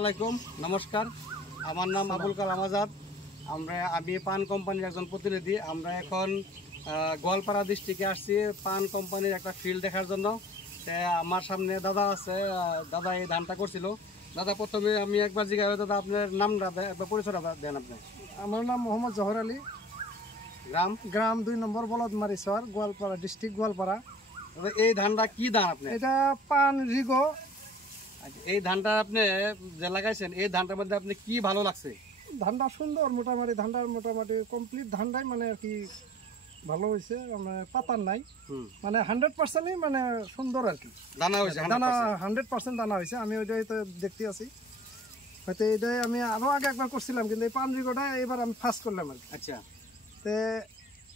আলাইকুম নমস্কার, আমার নাম আবুল কালাম আজাদ। আমি পান কোম্পানির একজন প্রতিনিধি। আমরা এখন গোয়ালপাড়া ডিস্ট্রিক্টে আসছি পান কোম্পানির একটা ফিল্ড দেখার জন্য। আমার সামনে দাদা আছে, দাদা এই ধানটা করছিল। দাদা, প্রথমে আমি একবার জিজ্ঞাসা, দাদা আপনার নামটা একবার পরিচয়টা দেন। আপনি? আমার নাম মোহাম্মদ জহর আলী, গ্রাম 2 নম্বর বলদমারি সর, গোয়ালপাড়া ডিস্ট্রিক্ট গোয়ালপাড়া। এই ধানটা কি ধান আপনি? এটা পান রিগো। এই ধানটা আপনি যে লাগাইছেন, এই ধানটার মধ্যে আপনি কি ভালো লাগছে? ধানটা সুন্দর, মোটামুটি কমপ্লিট ধানটাই মানে আর কি ভালো হয়েছে, মানে পাতার নাই, মানে 100%ই মানে সুন্দর আর কি দানা হয়েছে। দানা 100% দানা হয়েছে। আমি ওইটাই তো দেখতে আছি, হয়তো এটাই আমি আরো আগে একবার করছিলাম, কিন্তু এই পান রিগোটা এবার আমি ফার্স্ট করলাম আর কি। আচ্ছা, তে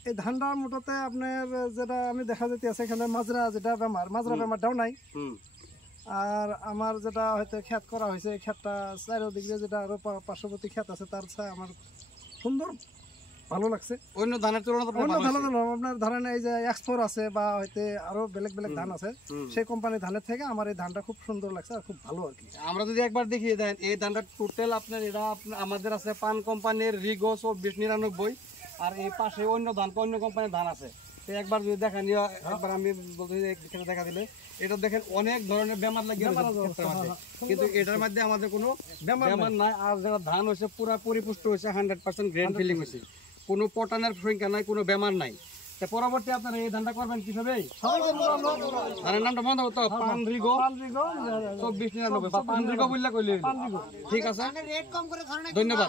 এই ধানটা মোটাতে আপনার যেটা আমি দেখা যেতে আছে এখানে মাজরা বেমারটাও নাই। আর আমার যেটা হয়তো ক্ষেত করা হয়েছে, এই ক্ষেতটা চারিদিক দিয়ে যেটা আরো পার্শ্ববর্তী ক্ষেত আছে তার চেয়ে আমার সুন্দর ভালো লাগছে। অন্য ধানের তুলনায় আপনার ধরেন এই যে এক্সপোর আছে বা হয়তো আরো বেলেগ ধান আছে, সেই কোম্পানির ধানের থেকে আমার এই ধানটা খুব সুন্দর লাগছে আর খুব ভালো আর কি। আমরা যদি একবার দেখিয়ে দেন, এই ধানটা টোটাল আপনার আমাদের আছে পান কোম্পানির রিগো 2499, আর এই পাশে অন্য কোম্পানির ধান আছে। একবার যদি দেখা নিয়ে একবার আমি বলতে দেখা দিলে, এটা দেখেন অনেক ধরনের বেমার লাগিয়ে, কিন্তু এটার মধ্যে আমাদের কোনো বেমার নাই। আর যারা ধান হয়েছে পুরা পরিপুষ্ট হয়েছে, 100% গ্রেন ফিলিং হয়েছে, কোনো পটানের সংখ্যা নাই, কোনো বেমার নাই। পরবর্তী আপনারা এই ধানটা করবেন কিভাবে? ধানের নামটা মনে হতো পান রিগো 2499 বা পান রিগো বললে কইলে। ঠিক আছে, ধন্যবাদ।